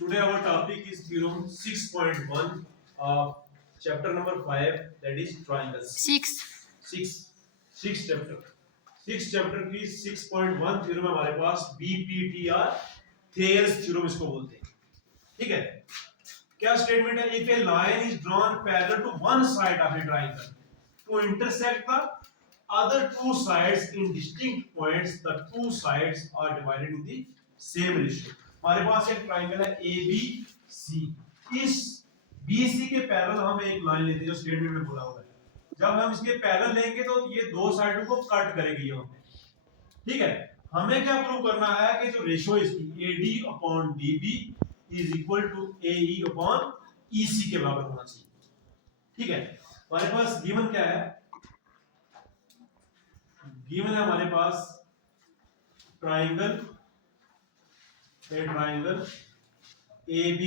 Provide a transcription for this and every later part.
Today our topic is theorem 6.1 of chapter number 5, that is triangles. 6 chapter की 6.1 theorem हमारे पास BPTR थेयर्स theorem इसको बोलते हैं। ठीक है, क्या स्टेटमेंट है? If a line is drawn parallel to one side of a triangle to intersect the other two sides in distinct points, the two sides are divided in the same ratio. हमारे पास एक triangle है ABC, इस BC के parallel हम एक line लेते हैं जो स्टेटमेंट में बोला हुआ है। जब हम इसके पैरेलल लेंगे तो ये दो साइडों को कट करेगी ये हमें। ठीक है, हमें क्या प्रूव करना है कि जो रेशियो इसकी AD upon DB is equal to AE upon EC के बराबर होना चाहिए। ठीक है, हमारे पास गिवन क्या है? गिवन है हमारे पास ट्राइंगल ABC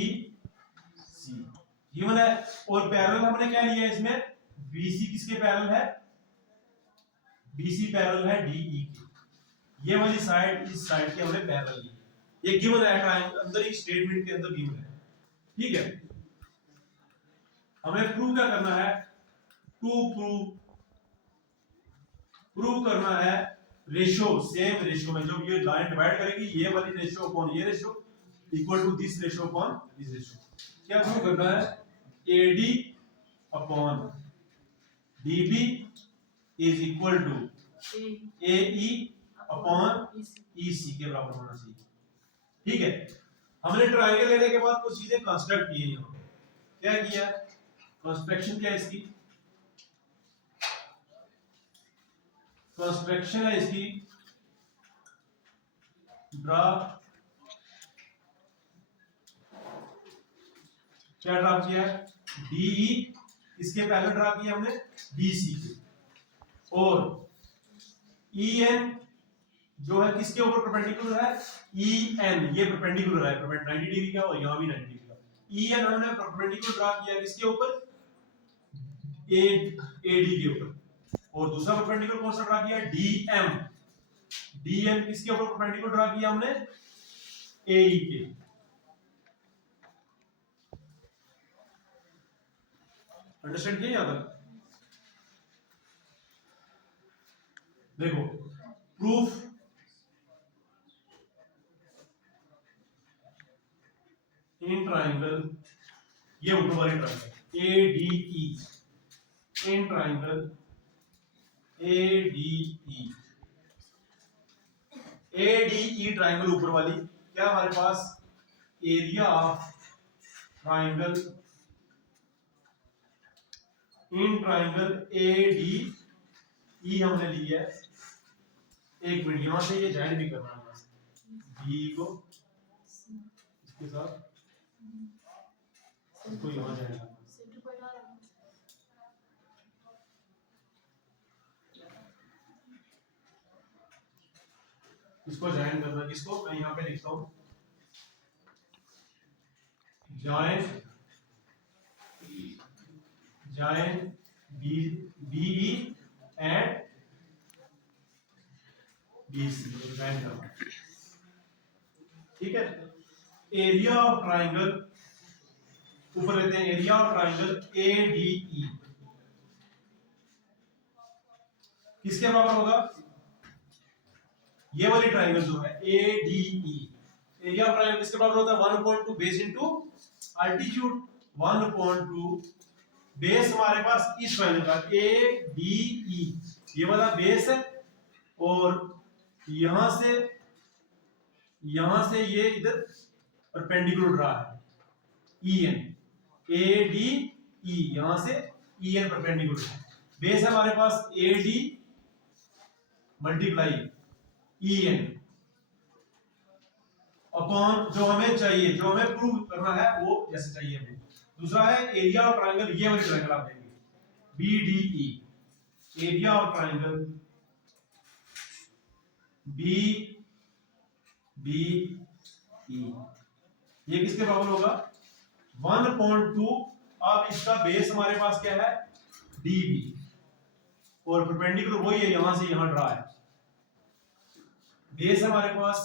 गिवन है, और पैरेलल हमने क्या लिया है इसमें? BC किसके पैरेलल है? BC पैरेलल है DE के। ये वाली साइड इस साइड के हमने पैरेलल ली, ये गिवन है ट्राइंगल अंदर ही स्टेटमेंट के अंदर गिवन है। ठीक है, हमें प्रूव क्या करना है? प्रूव करना है रेशियो, सेम रेशियो में जो ये लाइन डिवाइड करेगी ये वाली रेशियो अपॉन ये ratio equal to this ratio upon this ratio. क्या प्रूव करना है? AD upon DB is equal to AE upon EC के बराबर होना चाहिए। ठीक है, हमने ट्रायंगल लेने के बाद कुछ चीजें कंस्ट्रक्ट की हैं। क्या किया? कंस्ट्रक्शन क्या है इसकी? कंस्ट्रक्शन है इसकी ड्रा, क्या ड्रा किया है? DE इसके पैरेलल ड्रा किया हमने BC के, और EN जो है किसके ऊपर परपेंडिकुलर है? EN ये परपेंडिकुलर है, 90 डिग्री का, और यहां भी 90 डिग्री का। EN हमने परपेंडिकुलर ड्रा किया किसके ऊपर? AD के ऊपर। और दूसरा परपेंडिकुलर कौन सा ड्रा किया? DM किसके ऊपर परपेंडिकुलर ड्रा किया हमने? AE के। अंडरस्टैंड किया यहां तक? देखो प्रूफ, इन ट्राइंगल, ये ऊपर वाली triangle ADE, in triangle ADE triangle ऊपर वाली, क्या हमारे पास area of triangle in triangle ADE हमने लिया है। एक मिनट, यहां से ये ज्वाइन भी करना है DE को इसके साथ, इसको यहां ज्वाइन करना। इसको ज्वाइन करना, किसको? मैं यहां पे लिखता हूं join BE and BC join करना। ठीक है, एरिया ऑफ ट्राइंगल ऊपर लेते हैं, एरिया ऑफ ट्राइंगल ADE किसके बराबर होगा? ये वाली ट्राइंगल जो है ADE, एरिया ऑफ ट्राइंगल किसके बराबर होता है? 1/2 बेस इनटू अल्टीट्यूड। 1/2 बेस हमारे पास इस ट्राइंगल का ADE, ये वाला बेस है, और यहां से ये इधर परपेंडिकुलर रहा है EN, ADE, यहां से EN परपेंडिकुलर है। बेस है हमारे पास AD मल्टीप्लाई EN अपॉन जो हमें चाहिए, जो हमें प्रूव करना है वो जैसे चाहिए हमें। दूसरा है एरिया ऑफ ट्रायंगल, ये वाली ट्रायंगल आप देंगे BDE, area of triangle BBE, ये किसके बराबर होगा? 1/2। अब इसका बेस हमारे पास क्या है? DB, और परपेंडिकुलर वही है, यहां से यहां ड्रा है। बेस हमारे पास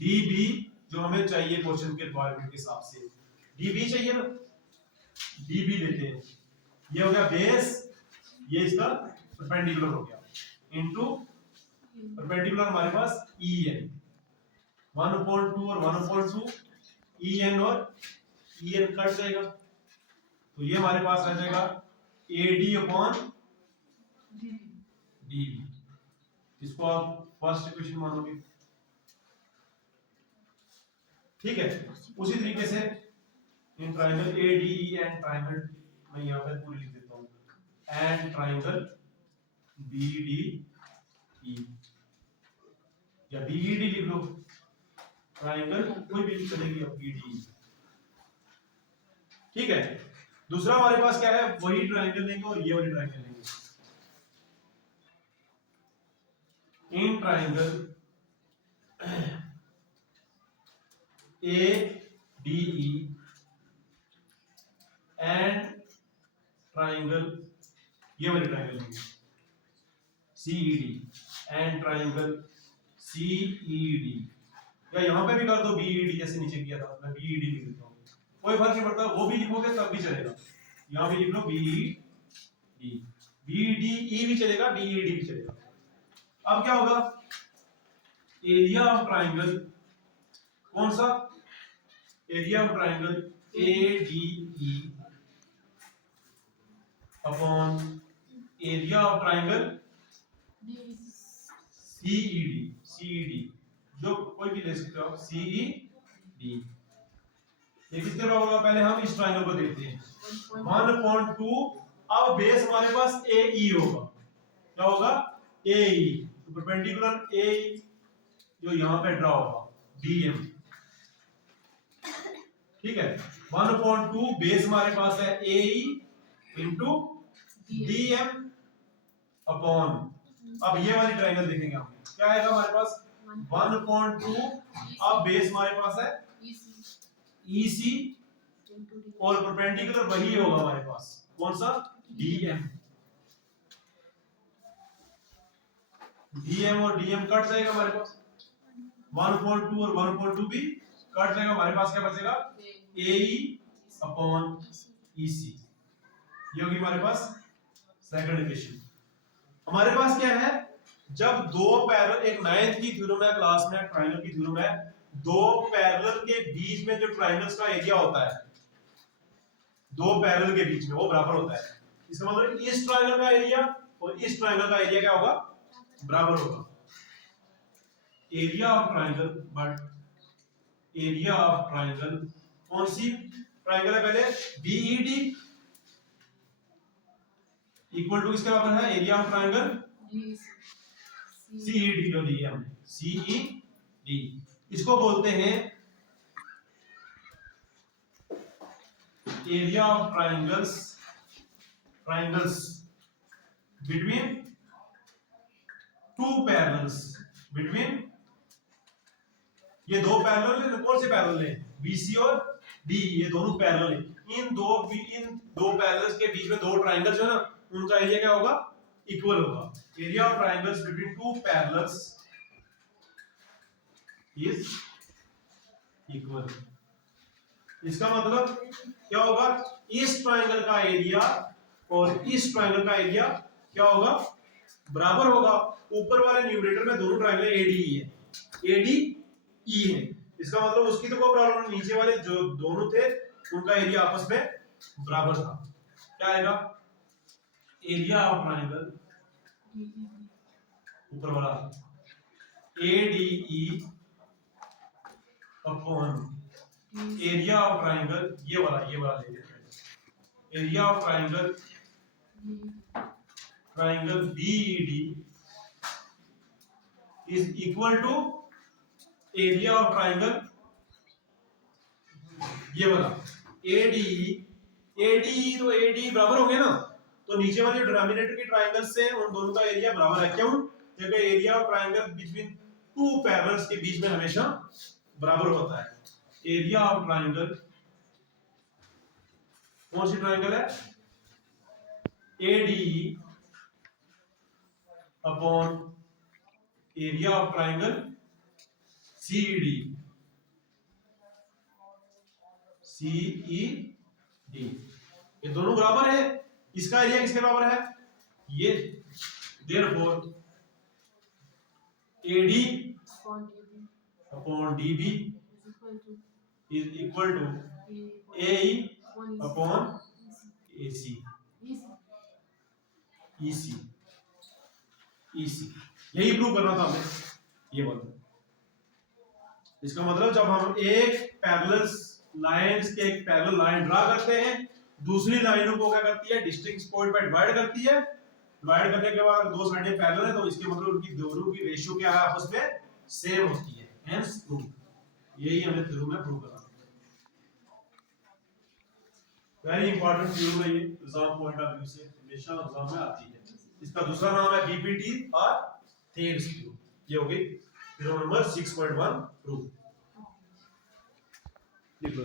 DB जो हमें चाहिए क्वेश्चन के रिक्वायरमेंट के हिसाब से। डी बी चाहिए ना, डी बी लेते हैं। ये हो गया बेस, ये इसका परपेंडिकुलर हो गया, इनटू परपेंडिकुलर हमारे पास ई एन 1/2 और 1/2 ई एन और ई एन कट जाएगा, तो ये हमारे पास रह जाएगा ए डी अपॉन डी, इसको आप फर्स्ट इक्वेशन मानोगे। ठीक है, उसी तरीके से in triangle A D E and triangle, मैं यहां पे पूरी लिख देता हूं, and triangle B D E या बी ई डी लिख लो, ट्रायंगल कोई भी लिख चलेगी अब बी डी ई। ठीक है, दूसरा हमारे पास क्या है, वही ट्रायंगल लेंगे और ये वाली ट्रायंगल लेंगे। In triangle A D E and triangle, ये वाली ट्रायंगल लेंगे C E D and triangle C E D, या यहां पे भी कर दो बी ई डी जैसे नीचे किया था, मैं बी ई डी लिख देता हूं, कोई फर्क नहीं पड़ता, वो भी लिखोगे तब भी चलेगा, यहां भी लिख लो B E D, B D E भी चलेगा, बी ई डी भी चलेगा। अब क्या होगा, एरिया ऑफ ट्रायंगल, कौन सा, area of triangle A D E upon area of triangle CED, CED जो कोई भी ले सकते हो आप, सीईडी, ये किसके बराबर होगा, पहले हम इस ट्रायंगल को देखते हैं 1/2, अब बेस हमारे पास AE होगा, क्या होगा AE, तो परपेंडिकुलर AE जो यहां पे ड्रा होगा DM। ठीक है, 1/2 बेस हमारे पास है AE इंटू DM अपॉन, अब ये वाली ट्रायंगल देखेंगे हम, क्या आएगा हमारे पास 1/2, अब बेस हमारे पास है EC और परपेंडिकुलर वही होगा हमारे पास, कौन सा DM, DM और DM कट जाएगा हमारे पास, 1/2 और 1/2 भी कट जाएगा, हमारे पास क्या बचेगा AE अपॉन EC, ये होगी हमारे पास सेकंड इक्वेशन। हमारे पास क्या है, जब दो पैरेलल, एक 9th की थ्योरम है क्लास में, ट्रायंगल की थ्योरम है, दो पैरेलल के बीच में जो ट्रायंगल्स का एरिया होता है, दो पैरेलल के बीच में वो बराबर होता है, इसका मतलब इस ट्रायंगल का एरिया और इस ट्रायंगल का एरिया क्या होगा, बराबर होगा। Area of triangle, but area of triangle, कौन सी ट्रायंगल है, पहले बीईडी इक्वल टू किसके बराबर है, एरिया ऑफ ट्रायंगल सीईडी जो दिया हमने, सीईडी, इसको बोलते हैं area of triangles, triangles between two parallels, between, ये दो पैरेलल है, कौन से पैरेलल है, BC और DE, ये दोनों पैरेलल है, इन दो पैरेलल्स के बीच में दो ट्रायंगल्स जो है ना, उनका एरिया क्या होगा, इक्वल होगा। Area of triangles between two parallels is equal, इसका मतलब क्या होगा, इस ट्रायंगल का एरिया और इस ट्रायंगल का एरिया क्या होगा, बराबर होगा। ऊपर वाले न्यूमरेटर में दोनों ट्रायंगल ADE है, ADE है, इसका मतलब उसकी तो कोई प्रॉब्लम नहीं, नीचे वाले जो दोनों थे उनका एरिया आपस में बराबर था। क्या आएगा, एरिया ऑफ ट्रायंगल ऊपर वाला ADE upon area of triangle, ये वाला ले लेते हैं, area of triangle, triangle BED is equal to area of triangle, ये वाला ADE, ADE तो ADE बराबर हो गया ना, तो नीचे वाले डिनोमिनेटर के ट्रायंगल्स से उन दोनों का एरिया बराबर है, क्यों, क्योंकि area of triangle between two parallels के बीच में हमेशा बराबर होता है। एरिया ऑफ ट्रायंगल, कौन सी ट्रायंगल है, ADE upon area of triangle CED, C E D, ये दोनों बराबर है, इसका एरिया किसके बराबर है, ये, therefore AD upon DB is equal to AE upon AC, EC, EC, यही प्रूव करना था हमें, ये बोलते। इसका मतलब जब हम एक पैरेलल लाइंस के एक पैरेलल लाइन ड्रा करते हैं, दूसरी लाइनों को क्या करती है, डिस्टिंक्ट पॉइंट पे डिवाइड करती है, डिवाइड करने के बाद दो साइडें पैरेलल है तो इसके मतलब उनकी दोनों की रेशियो क्या है, आपस में सेम होती है, हेंस प्रूव। यही हमें थ्योरम में प्रूव करना है। वेरी इंपॉर्टेंट थ्योरम है ये, एग्जाम पॉइंट ऑफ व्यू से हमेशा एग्जाम में आती है। इसका दूसरा नाम है बीपीटी और थेल्स थ्योरम। ये हो गई थ्योरम नंबर 6.1 प्रूव। लिख लो।